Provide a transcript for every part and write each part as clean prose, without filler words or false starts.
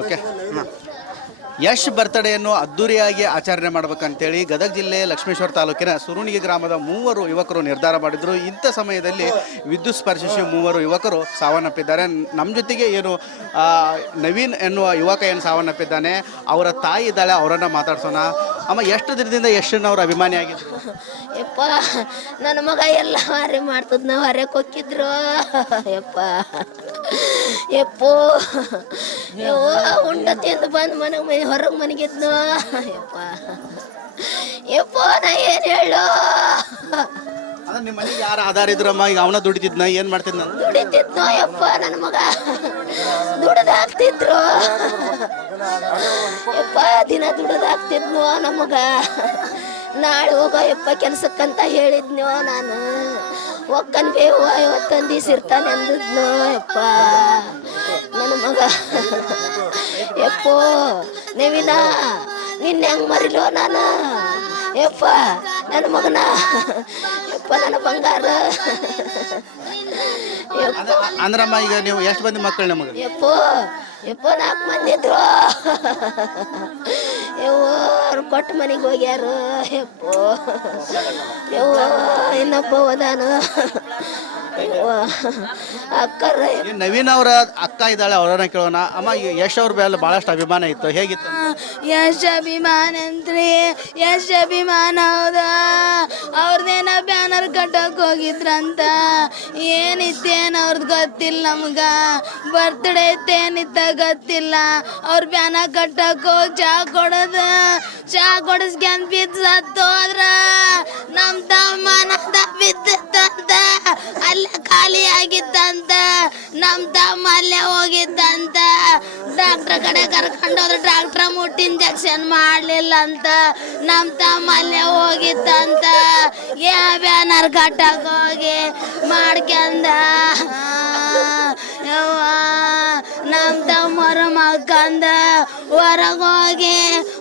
Okay. Yash ಬರ್ತ್ಡೇಯನ್ನು ಅದ್ದೂರಿಯಾಗಿ ಆಚರಣೆ ಮಾಡ್ಬೇಕಂತೇಳಿ ಗದಗ ಜಿಲ್ಲೆ ಲಕ್ಷ್ಮೇಶ್ವರ ತಾಲೂಕಿನ ಸುರುಣಿಗೆ ಗ್ರಾಮದ 3 ಯುವಕರು ನಿರ್ಧಾರ ಮಾಡಿದ್ರು. ಇಂಥ ಸಮಯದಲ್ಲಿ ವಿದ್ಯುತ್ ಸ್ಪರ್ಶಿಸಿ 3 ಯುವಕರು ಸಾವನ್ನಪ್ಪಿದ್ದಾರೆ. ನಮ್ಮ ಜೊತೆಗೆ ಏನು ನವೀನ್ ಎನ್ನುವ ಯುವಕ ಏನು ಸಾವನ್ನಪ್ಪಿದ್ದಾನೆ, ಅವರ ತಾಯಿ ಇದ್ದಾಳೆ, ಅವರನ್ನು ಮಾತಾಡ್ಸೋಣ. ಅಮ್ಮ, ಎಷ್ಟು ದಿನದಿಂದ ಯಶನವ್ರ ಅಭಿಮಾನಿ ಆಗಿದ್ರು? ಯಪ್ಪ, ನನ್ನ ಮಗ ಎಲ್ಲ ಹಾರೆ ಮಾಡ್ತದ, ನಾವು ಹಾರೆ ಕೊಕ್ಕಿದ್ರು. ಯಪ್ಪೋ ಉಂಡತಿಂದ ಬಂದು ಮನೆಗೆ ಹೊರಗೆ ಮನೆಗಿದ್ನು. ಯಪ್ಪೋ ನಾ ಏನು ಹೇಳು. ನಿಮ್ಮ ಮನೆಗೆ ಯಾರು ಆಧಾರ ಇದ್ರಮ್ಮ? ಈಗ ಅವನ ದುಡಿತಿದ್ನ, ಏನು ಮಾಡ್ತಿದ್ನ? ದುಡಿತಿದ್ನೋ ಯಪ್ಪ, ನನ್ನ ಮಗ ದುಡ್ದಾಕ್ತಿದ್ರು. ಯಪ್ಪ ದಿನ ದುಡ್ದಾಕ್ತಿದ್ನೋ ನಮಗ. ನಾಳೆ ಹೋಗೋ ಯಪ್ಪ ಕೆಲ್ಸಕ್ಕಂತ ಹೇಳಿದ್ನೋ ನಾನು. ಒಕ್ಕನ್ ಬೇವು ಇವತ್ತೊಂದು ದಿವಸ ಇರ್ತಾನೆ ಅಂದಿದ್ನೋ ಯಪ್ಪ ನನ್ನ ಮಗ. ಯಪ್ಪೋ ನವೀನ, ನಿನ್ನ ಹೆಂಗ್ ಮರಿಲೋ ನಾನು ಯಪ್ಪ ನನ್ನ ಮಗನ. ಯಪ್ಪ ನನ್ನ ಬಂಗಾರ. ಅಂದ್ರಮ್ಮ ಈಗ ನೀವು ಎಷ್ಟು ಮಂದಿ ಮಕ್ಕಳು ನಮಗೆ? ಯಪ್ಪೋ 4 ಮಂದಿ ಇದ್ರು. ಅವ್ರು ಕೊಟ್ಟು ಮನೆಗೆ ಹೋಗ್ಯಾರು. ಯಪ್ಪೋ ಇನ್ನೊಬ್ಬ ಹೋದಾನು. ಅಕ್ಕರ ನವೀನ್ ಅವರ ಅಕ್ಕ ಇದ್ದಾಳೆ, ಅವರನ್ನ ಕೇಳೋಣ. ಅಮ್ಮ, ಯಶ್ ಅವ್ರ ಮೇಲೆ ಬಹಳಷ್ಟು ಅಭಿಮಾನ ಇತ್ತು, ಹೇಗಿತ್ತು? ಯಶ್ ಅಭಿಮಾನ ಅಂತ್ರಿ, ಯಶ್ ಅಭಿಮಾನ ಹೌದ. ಅವ್ರದ್ದೇನ ಬ್ಯಾನರ್ ಕಟ್ಟಕ್ ಹೋಗಿದ್ರಂತ. ಏನಿತ್ತೇನು ಅವ್ರದ್ದು ಗೊತ್ತಿಲ್ಲ ನಮ್ಗ. ಬರ್ತ್ಡೇ ಇತ್ತೇನಿತ್ತ ಗೊತ್ತಿಲ್ಲ. ಅವ್ರ ಬ್ಯಾನರ್ ಕಟ್ಟಕ್ಕೋ ಚಾ ಕೊಡಿಸ್ಕೊಂಡ್ ಬಿದ್ದು ಸತ್ತೋದ್ರ. ನಮ್ ತಮ್ಮ ಬಿದ್ದಂತ ಅಲ್ಲೇ ಖಾಲಿ ಆಗಿತ್ತಂತ. ನಮ್ ತಮ್ಮ ಅಲ್ಲೇ ಹೋಗಿದ್ದಂತ. ಡಾಕ್ಟರ್ ಕಡೆ ಕರ್ಕೊಂಡೋದ್ರೆ ಡಾಕ್ಟ್ರ ಮುಟ್ಟಿ ಇಂಜೆಕ್ಷನ್ ಮಾಡ್ಲಿಲ್ಲ ಅಂತ. ನಮ್ ತಮ್ಮ ಅಲ್ಲೇ ಹೋಗಿದ್ದಂತ. ಬ್ಯಾನರ್ ಕಟ್ಟಕ್ ಹೋಗಿ ಮಾಡ್ಕೊಂಡ. ನಮ್ ತಮ್ಮರ ಮಕ್ಕಂದ ಹೊರಗೋಗಿ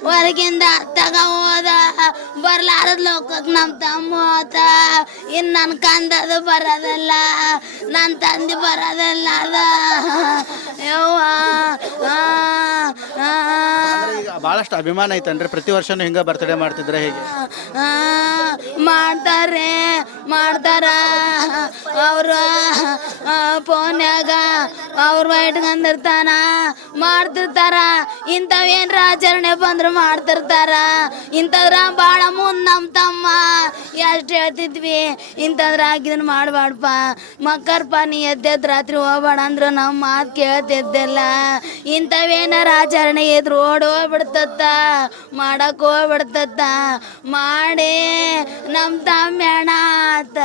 ಹೊರಗಿಂದ ತಗ ಹೋದ. ಬರ್ಲಾರದ ಲೋಕಕ್ಕೆ ನಮ್ ತಮ್ಮ ಹೋತ. ಇನ್ ನನ್ ಕಂದದು ಬರೋದಲ್ಲ, ನನ್ ತಂದೆ ಬರೋದಲ್ಲ. ಅದ ಬಹಳಷ್ಟು ಅಭಿಮಾನ ಐತನ್ರಿ. ಪ್ರತಿ ವರ್ಷನೂ ಹಿಂಗ ಬರ್ತ್ಡೇ ಮಾಡ್ತಿದ್ರೆ ಹೇಗೆ? ಮಾಡ್ತಾರ ಅವ್ರ ಫೋನ್ಯಾಗ ಅವ್ರು ಇಟ್ಕೊಂಡಿರ್ತಾನ, ಮಾಡ್ತಿರ್ತಾರ. ಇಂಥವೇನ್ರ ಆಚರಣೆ ಬಂದ್ರು ಮಾಡ್ತಿರ್ತಾರ. ಇಂಥದ್ರ ಭಾಳ ಮುಂದೆ ನಮ್ಮ ತಮ್ಮ ಎಷ್ಟು ಹೇಳ್ತಿದ್ವಿ, ಇಂಥದ್ರ ಇದನ್ನ ಮಾಡಬಾರ್ದಪ್ಪ ಮಕ್ಕರ್ಪ, ನೀ ಎದ್ದೆದ್ ರಾತ್ರಿ ಹೋಗ್ಬೇಡ ಅಂದ್ರು ನಮ್ಮ ಮಾತು ಕೇಳ್ತಿದ್ದಿಲ್ಲ. ಇಂಥವೇನಾರ ಆಚರಣೆ ಇದ್ರು ಓಡೋಗ್ಬಿಡ್ತತ್ತ, ಮಾಡಕ್ ಹೋಗ್ಬಿಡ್ತತ್ತ. ಮಾಡಿ ನಮ್ಮ ತಮ್ಮ ಹೆಣ ಆತ.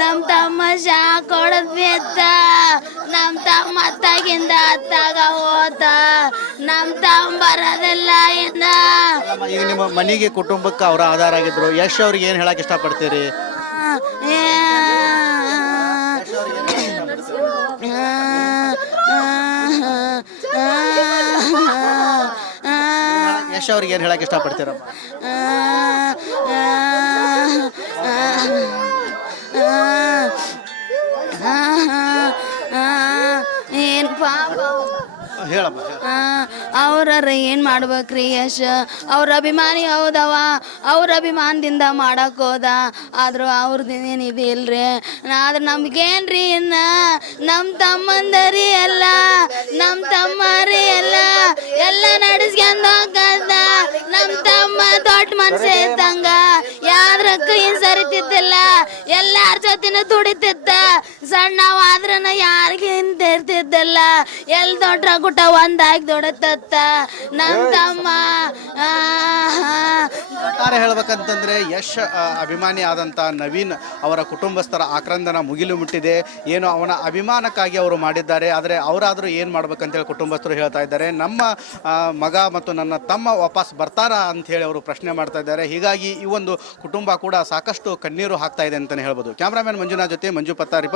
ನಮ್ಮ ತಮ್ಮ ಶಾ ಕೊಡದ್ ಬಿತ್ತ. ನಮ್ಮ ತಮ್ಮ ಅತ್ತಾಗಿಂದ ಅತ್ತಾಗ ಹೋತ. ನಮ್ಮ ತಮ್ಮ ಬರೋದಿಲ್ಲ ಇಂದ. ಈಗ ನಿಮ್ಮ ಮನೆಗೆ ಕುಟುಂಬಕ್ಕೆ ಅವರ ಆಧಾರ ಆಗಿದ್ರು. ಯಶ್ ಅವ್ರಿಗೆ ಏನು ಹೇಳಕ್ ಇಷ್ಟಪಡ್ತೀರಿ? ಯಶ್ ಅವ್ರಿಗೆ ಏನು ಹೇಳಕ್ ಇಷ್ಟಪಡ್ತೀರಮ್ಮ? ಏನು ಪಾಪ ಹೇಳಮ್ಮ. ಅವ್ರ ಏನು ಮಾಡ್ಬೇಕ್ರಿ ಯಶ್? ಅವ್ರ ಅಭಿಮಾನಿ ಹೌದವ, ಅವ್ರ ಅಭಿಮಾನದಿಂದ ಮಾಡಕ್ ಹೋದ. ಆದ್ರೂ ಅವ್ರದ್ದೇನು ಇದು ಇಲ್ರಿ. ಆದ್ರೆ ನಮ್ಗೇನ್ರಿ ಇನ್ನ ನಮ್ಮ ತಮ್ಮಂದರಿ ಎಲ್ಲ, ನಮ್ಮ ತಮ್ಮರಿ ಎಲ್ಲ ನಡೆಸ್ಕೊಂಡ್ ಹೋಗದ. ನಮ್ಮ ತಮ್ಮ ದೊಡ್ಡ ಮನ್ಸೆ ಇದ್ದಂಗ, ಯಾವ್ದ್ರಕ್ಕೂ ಇನ್ ಸರಿತಿದ್ದಿಲ್ಲ. ಎಲ್ಲಾರ ಜೊತೆನೂ ದುಡಿತಿದ್ದ. ಸಣ್ಣವಾದ್ರನ ಯಾರಿಗೆ ಹಿಂದಿರ್ತಿದ್ದಿಲ್ಲ. ಎಲ್ ದೊಡ್ಡ ಗುಟ ಒಂದಾಗಿ ದೊಡತತ್ತ ನಮ್ಮ ತಮ್ಮ. ಹೇಳ್ಬೇಕಂತಂದ್ರೆ ಯಶ್ ಅಭಿಮಾನಿ ಆದಂತ ನವೀನ್ ಅವರ ಕುಟುಂಬಸ್ಥರ ಆಕ್ರಂದನ ಮುಗಿಲು ಮುಟ್ಟಿದೆ. ಏನು ಅವನ ಅಭಿಮಾನಕ್ಕಾಗಿ ಅವರು ಮಾಡಿದ್ದಾರೆ. ಆದರೆ ಅವರಾದರೂ ಏನು ಮಾಡ್ಬೇಕಂತೇಳಿ ಕುಟುಂಬಸ್ಥರು ಹೇಳ್ತಾ ಇದ್ದಾರೆ. ನಮ್ಮ ಮಗ ಮತ್ತು ನನ್ನ ತಮ್ಮ ವಾಪಸ್ ಬರ್ತಾರಾ ಅಂತ ಹೇಳಿ ಅವರು ಪ್ರಶ್ನೆ ಮಾಡ್ತಾ ಇದ್ದಾರೆ. ಹೀಗಾಗಿ ಈ ಒಂದು ಕುಟುಂಬ ಕೂಡ ಸಾಕಷ್ಟು ಕಣ್ಣೀರು ಹಾಕ್ತಾ ಇದೆ ಅಂತಲೇ ಹೇಳ್ಬೋದು. ಕ್ಯಾಮ್ರಾಮನ್ ಮಂಜುನಾಥ್ ಜೊತೆ ಮಂಜು ಪತ್ತಾರಿ.